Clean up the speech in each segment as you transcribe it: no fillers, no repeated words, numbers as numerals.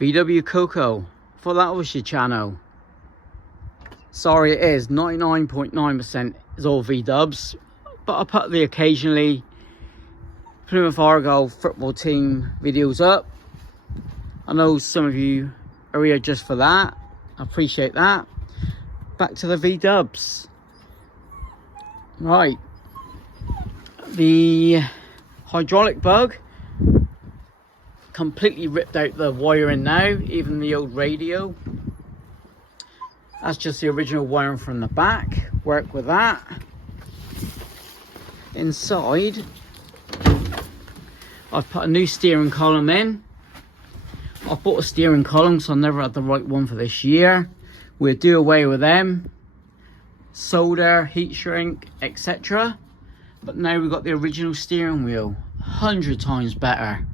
vwcoco. For that was your channel. Sorry, it is 99.9% is all V-dubs, but I put the occasionally Plymouth Argyle football team videos up. I know some of you are here just for that. I appreciate that. Back to the V-dubs. Right, the hydraulic bug completely ripped out the wiring now, even the old radio. That's just the original wiring from the back. Work with that. Inside, I've put a new steering column in. I bought a steering column, so I never had the right one for this year. We'll do away with them. Solder, heat shrink, etc. But now we've got the original steering wheel. 100 times better.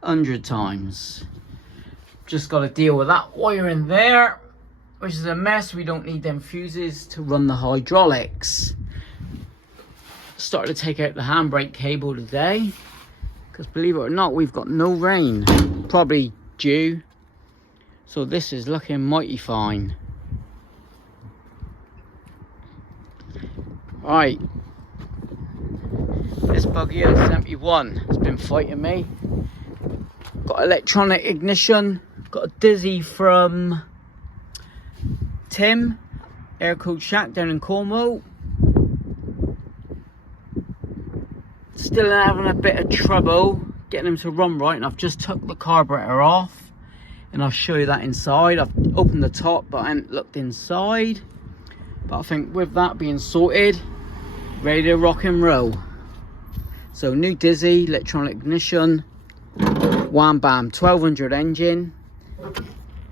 100 times. Just got to deal with that wiring there, which is a mess. We don't need them fuses to run the hydraulics. Started to take out the handbrake cable today, because believe it or not, we've got no rain, probably due. So this is looking mighty fine. Right, this bug here, 71, it's been fighting me. Got electronic ignition, got a dizzy from Tim, Air Code Shack down in Cornwall. Still having a bit of trouble getting him to run right, and I've just took the carburetor off, and I'll show you that inside. I've opened the top, but I haven't looked inside. But I think with that being sorted, ready to rock and roll. So new dizzy, electronic ignition, wham bam, 1200 engine,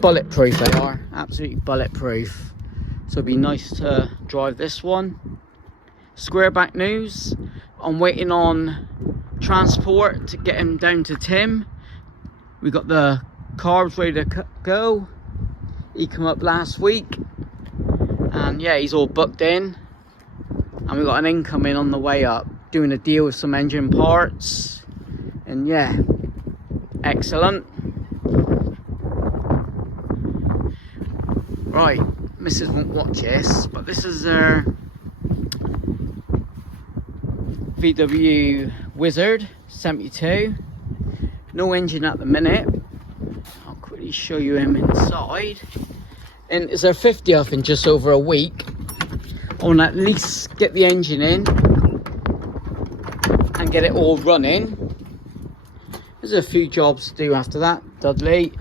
bulletproof they are, absolutely bulletproof. So it'd be nice to drive this one. Squareback news, I'm waiting on transport to get him down to Tim. We got the carbs ready to go. He came up last week, and yeah, he's all booked in, and we got an incoming on the way up, doing a deal with some engine parts, and yeah, excellent. Right, Mrs. won't watch this, but this is our VW Wizard 72. No engine at the minute. I'll quickly show you him inside. And it's our 50th in just over a week. I want to at least get the engine in and get it all running. There's a few jobs to do after that, Dudley.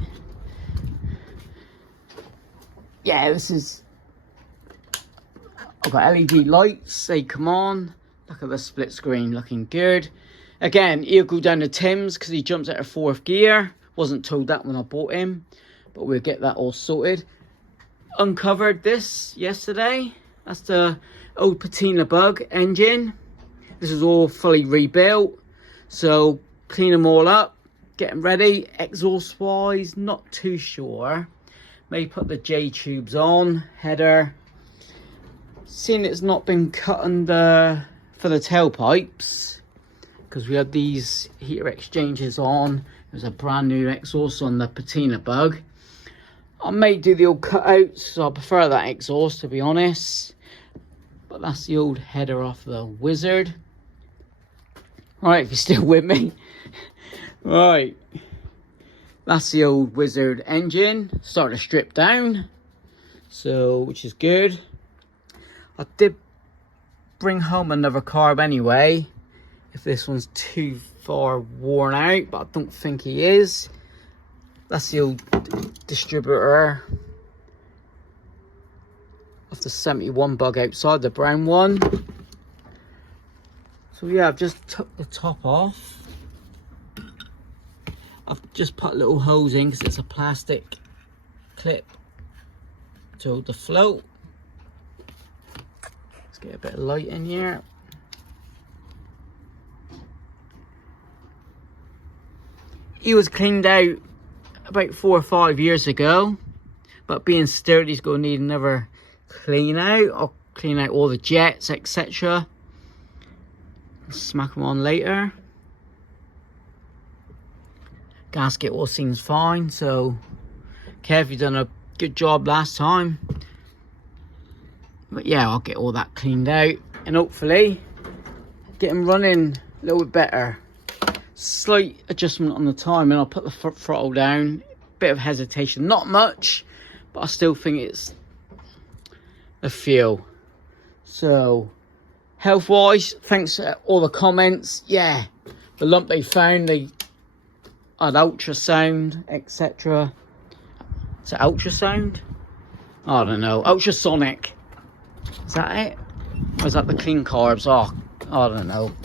Yeah, this is... I've got LED lights, they come on. Look at the split screen, looking good. Again, he'll go down to Tim's because he jumps out of 4th gear. Wasn't told that when I bought him, but we'll get that all sorted. Uncovered this yesterday. That's the old patina bug engine. This is all fully rebuilt. So clean them all up, get them ready. Exhaust wise, not too sure. May put the J tubes on, header. Seeing it's not been cut under for the tailpipes, because we had these heater exchanges on. There's a brand new exhaust on the patina bug. I may do the old cutouts, so I prefer that exhaust, to be honest. But that's the old header off the Wizard. Right, if you're still with me. Right, that's the old Wizard engine. Starting to strip down, so which is good. I did bring home another carb anyway, if this one's too far worn out, but I don't think he is. That's the old distributor of the 71 bug outside, the brown one. So yeah, I've just took the top off. I've just put little holes in because it's a plastic clip to hold the float. Let's get a bit of light in here. He was cleaned out about 4 or 5 years ago, but being sturdy, he's going to need another clean out. I'll clean out all the jets, etc. Smack them on later. Gasket all seems fine, so Kev, you've done a good job last time. But yeah, I'll get all that cleaned out and hopefully get him running a little bit better. Slight adjustment on the time, and I'll put the throttle down. Bit of hesitation, not much, but I still think it's the fuel. So health wise, thanks for all the comments. Yeah, the lump they found, they had ultrasound, etc. Is it ultrasound? I don't know. Ultrasonic. Is that it? Or is that the clean carbs? Oh, I don't know.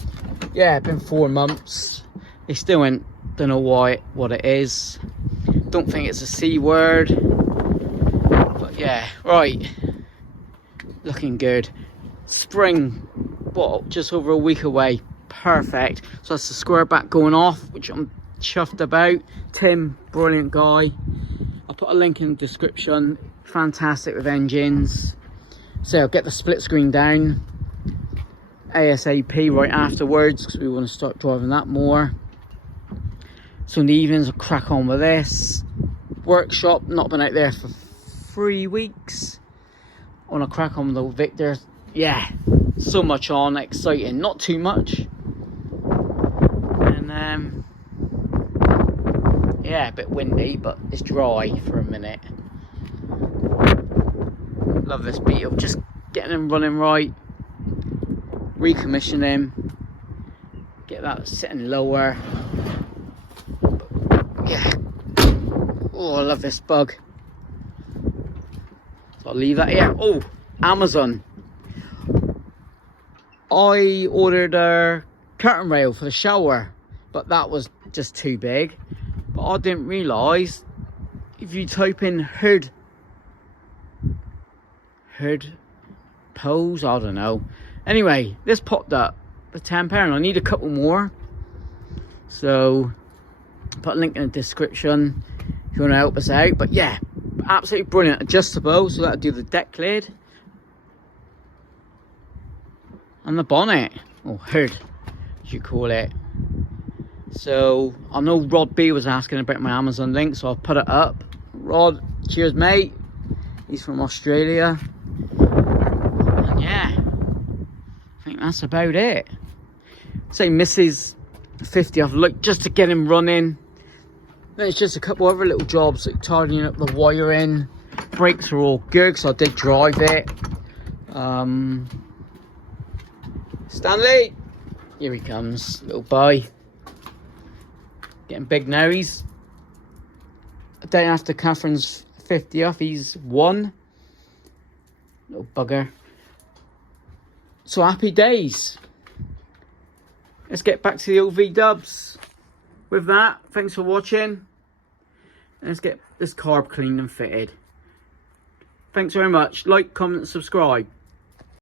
Yeah, it's been 4 months. They still ain't, don't know what it is. Don't think it's a C word. But yeah, right. Looking good. Spring, what, just over a week away. Perfect. So that's the square back going off, which I'm chuffed about. Tim, brilliant guy. I'll put a link in the description. Fantastic with engines. So I'll get the split screen down ASAP right afterwards, because we want to start driving that more. So in the evenings I'll crack on with this. Workshop, not been out there for 3 weeks. I want to crack on with the Victor. Yeah, so much on, exciting. Not too much. And yeah, a bit windy, but it's dry for a minute. Love this Beetle, just getting him running right, recommission him, get that sitting lower. Yeah, oh, I love this bug. So I'll leave that here. Oh, Amazon. I ordered a curtain rail for the shower, but that was just too big. But I didn't realise if you type in hood pose, I don't know. Anyway, this popped up for £10. I need a couple more, so put a link in the description if you want to help us out. But yeah, absolutely brilliant. Adjustable, so that'll do the deck lid and the bonnet, or hood as you call it. So I know Rod B was asking about my Amazon link, so I'll put it up. Rod, cheers mate, he's from Australia. And yeah, I think that's about it. Say Mrs. 50th, look, just to get him running. Then it's just a couple other little jobs, like tidying up the wiring. Brakes are all good, so I did drive it. Stanley, here he comes, little boy. Getting big now. He's a day after Catherine's 50th. He's 1. Little bugger. So happy days. Let's get back to the OV dubs. With that, thanks for watching. Let's get this carb cleaned and fitted. Thanks very much. Like, comment, and subscribe.